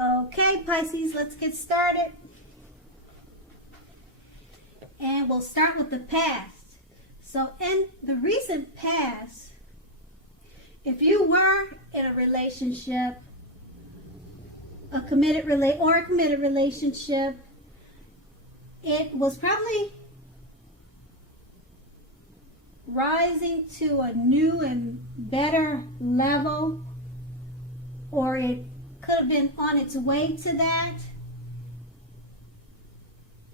Okay, Pisces, let's get started. And we'll start with the past. So in the recent past, if you were in a relationship, a committed relationship, it was probably rising to a new and better level, or it could have been on its way to that.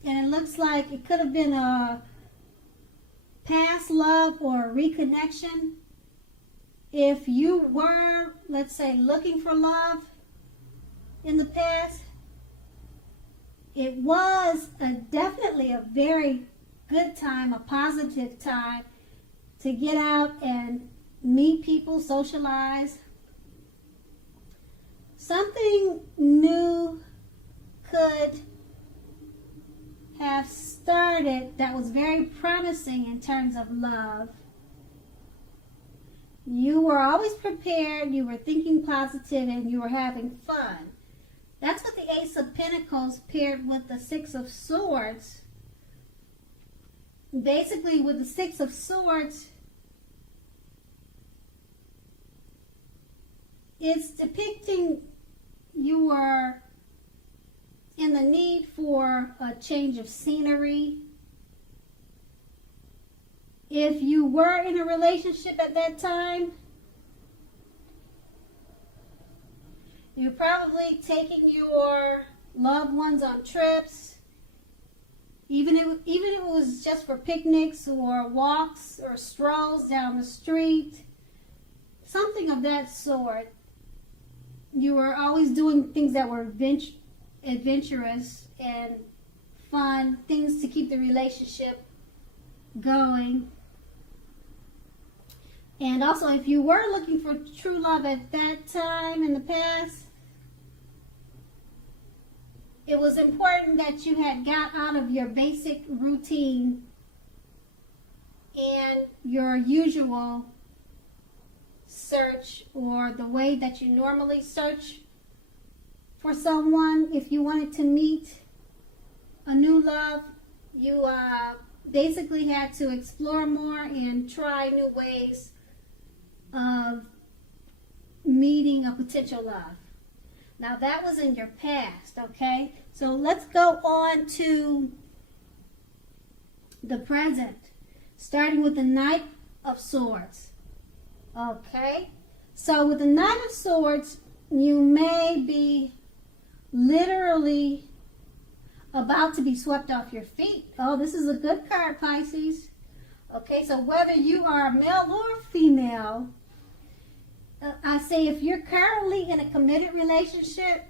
And it looks like it could have been a past love or a reconnection. If you were, let's say, looking for love in the past, it was definitely a very good time, a positive time to get out and meet people, socialize. Something new could have started that was very promising in terms of love. You were always prepared, you were thinking positive, and you were having fun. That's what the Ace of Pentacles paired with the Six of Swords. Basically, with the Six of Swords, it's depicting you were in the need for a change of scenery. If you were in a relationship at that time, you're probably taking your loved ones on trips, even if it was just for picnics or walks or strolls down the street, something of that sort. You were always doing things that were adventurous and fun, things to keep the relationship going. And also, if you were looking for true love at that time in the past, it was important that you had got out of your basic routine and your usual search, or the way that you normally search for someone. If you wanted to meet a new love, you basically had to explore more and try new ways of meeting a potential love. Now that was in your past, okay? So let's go on to the present, starting with the Knight of Swords. Okay, so with the Knight of Swords, you may be literally about to be swept off your feet. Oh, this is a good card, Pisces. Okay, so whether you are male or female, I say if you're currently in a committed relationship,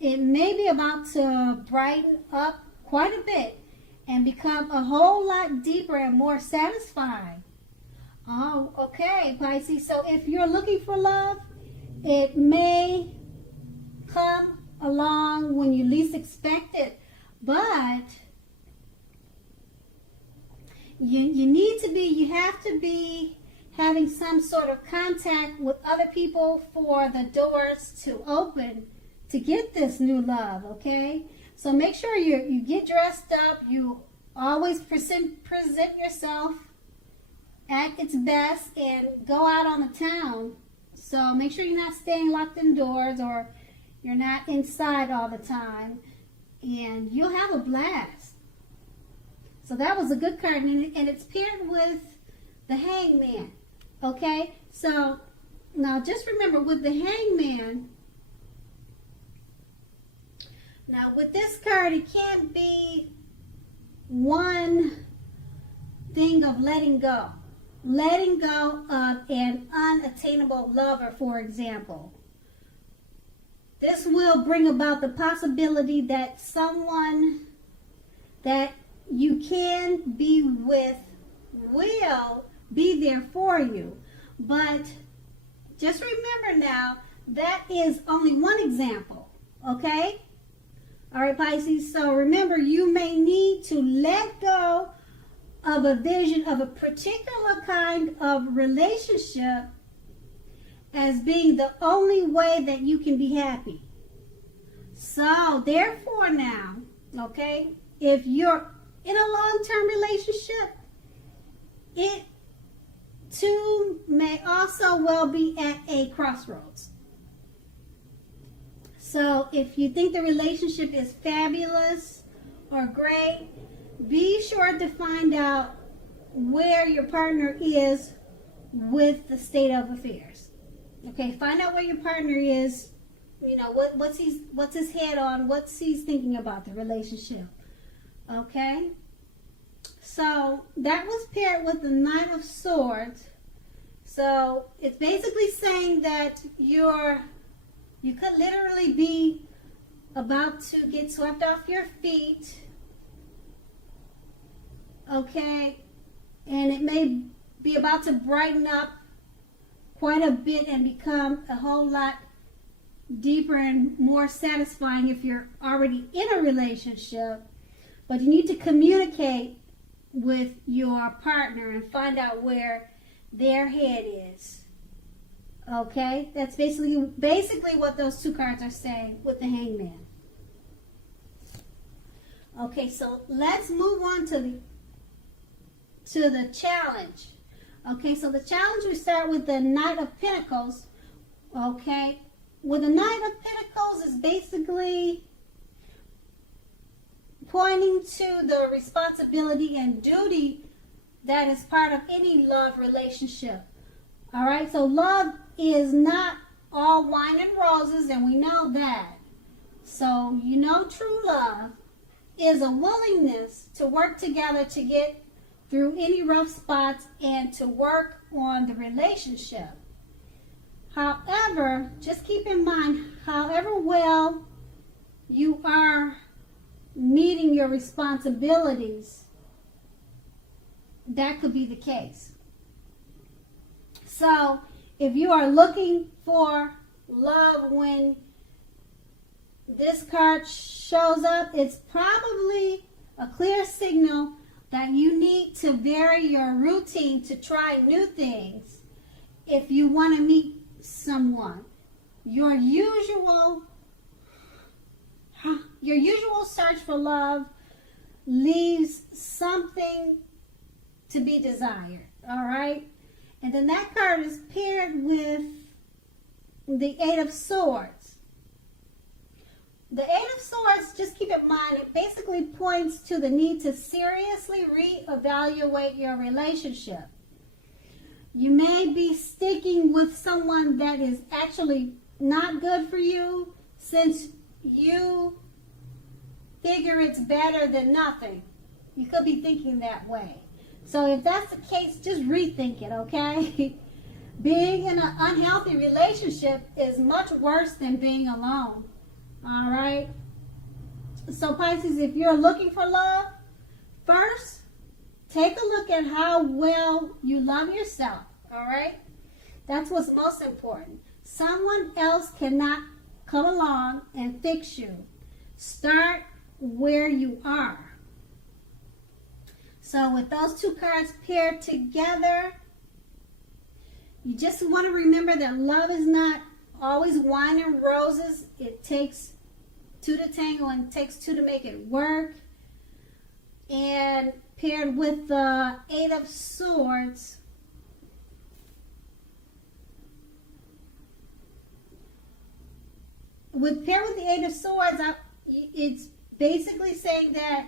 it may be about to brighten up quite a bit and become a whole lot deeper and more satisfying. Oh, okay, Pisces. So if you're looking for love, it may come along when you least expect it. But you have to be having some sort of contact with other people for the doors to open to get this new love, okay? So make sure you get dressed up. You always present yourself at its best and go out on the town. So make sure you're not staying locked indoors or you're not inside all the time, and you'll have a blast. So that was a good card, and it's paired with the Hangman. Okay, so now just remember with the Hangman, now with this card, it can't be one thing of letting go. Letting go of an unattainable lover, for example. This will bring about the possibility that someone that you can be with will be there for you. But just remember now, that is only one example, okay? All right, Pisces, so remember, you may need to let go of a vision of a particular kind of relationship as being the only way that you can be happy. So, therefore now, okay, if you're in a long-term relationship, it too may also well be at a crossroads. So, if you think the relationship is fabulous or great, be sure to find out where your partner is with the state of affairs. Okay, find out where your partner is. You know, what's his head on, what's he's thinking about the relationship. Okay? So that was paired with the Knight of Swords. So it's basically saying that you could literally be about to get swept off your feet. Okay? And it may be about to brighten up quite a bit and become a whole lot deeper and more satisfying if you're already in a relationship. But you need to communicate with your partner and find out where their head is. Okay? That's basically what those two cards are saying with the Hangman. Okay, so let's move on to the challenge. Okay, so the challenge, we start with the Knight of Pentacles. Okay? With the Knight of Pentacles is basically pointing to the responsibility and duty that is part of any love relationship. All right, so love is not all wine and roses, and we know that. So, you know, true love is a willingness to work together to get through any rough spots and to work on the relationship. However, just keep in mind, however well you are meeting your responsibilities, that could be the case. So, if you are looking for love when this card shows up, it's probably a clear signal that you need to vary your routine to try new things if you want to meet someone. Your usual search for love leaves something to be desired. All right? And then that card is paired with the Eight of Swords. The Eight of Swords, just keep in mind, it basically points to the need to seriously reevaluate your relationship. You may be sticking with someone that is actually not good for you since you figure it's better than nothing. You could be thinking that way. So if that's the case, just rethink it, okay? Being in an unhealthy relationship is much worse than being alone. All right? So Pisces, if you're looking for love, first, take a look at how well you love yourself. All right? That's what's most important. Someone else cannot come along and fix you. Start where you are. So with those two cards paired together, you just want to remember that love is not always wine and roses. It takes two to tango and it takes two to make it work. And paired with the Eight of Swords, paired with the Eight of Swords, it's basically saying that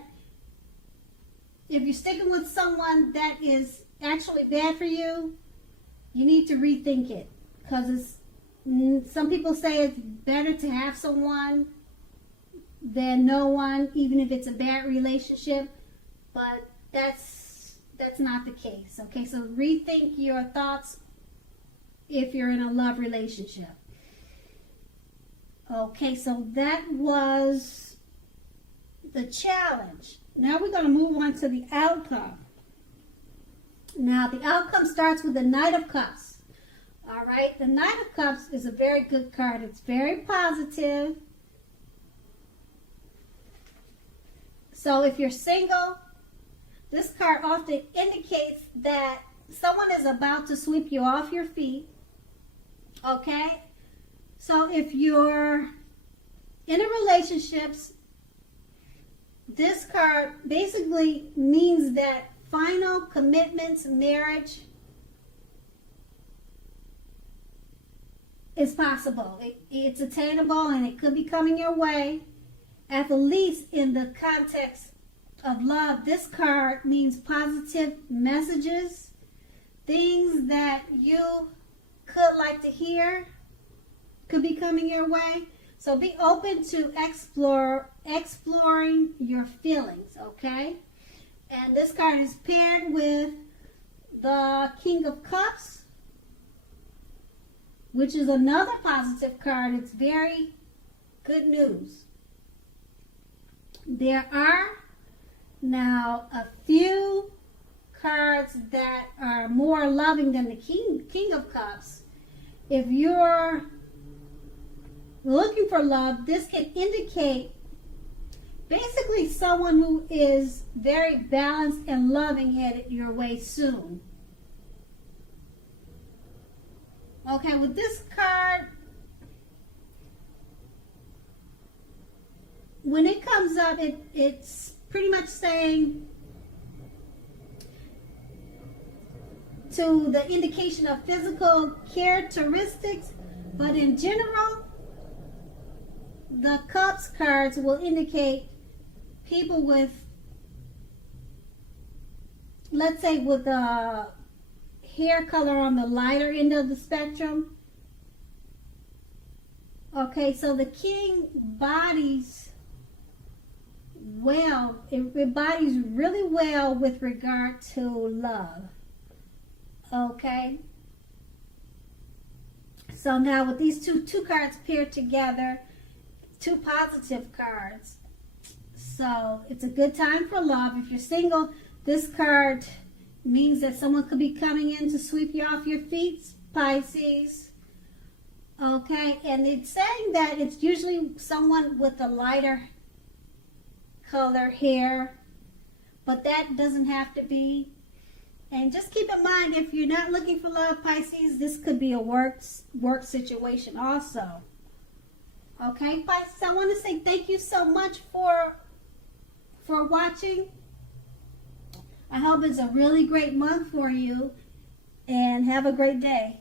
if you're sticking with someone that is actually bad for you, you need to rethink it. Because some people say it's better to have someone than no one, even if it's a bad relationship. But that's not the case. Okay, so rethink your thoughts if you're in a love relationship. Okay, so that was the challenge. Now we're going to move on to the outcome. Now the outcome starts with the Knight of Cups. All right, the Knight of Cups is a very good card. It's very positive. So if you're single, this card often indicates that someone is about to sweep you off your feet. Okay? So if you're in a relationships, this card basically means that final commitments, marriage is possible. It's attainable and it could be coming your way. At the least in the context of love, this card means positive messages, things that you could like to hear could be coming your way. So be open to exploring your feelings, okay? And this card is paired with the King of Cups, which is another positive card. It's very good news. There are now a few cards that are more loving than the King of Cups. If you're looking for love, this can indicate basically someone who is very balanced and loving headed your way soon. Okay, with this card, when it comes up, it's pretty much saying to the indication of physical characteristics, but in general, the Cups cards will indicate people with, let's say, with a hair color on the lighter end of the spectrum. Okay, so the King bodies well, it bodies really well with regard to love. Okay, so now with these two cards paired together, two positive cards, so it's a good time for love. If you're single, this card means that someone could be coming in to sweep you off your feet, Pisces. Okay, and it's saying that it's usually someone with a lighter color hair, but that doesn't have to be. And just keep in mind, if you're not looking for love, Pisces, this could be a work situation also. Okay, Pisces, I want to say thank you so much for watching. I hope it's a really great month for you, and have a great day.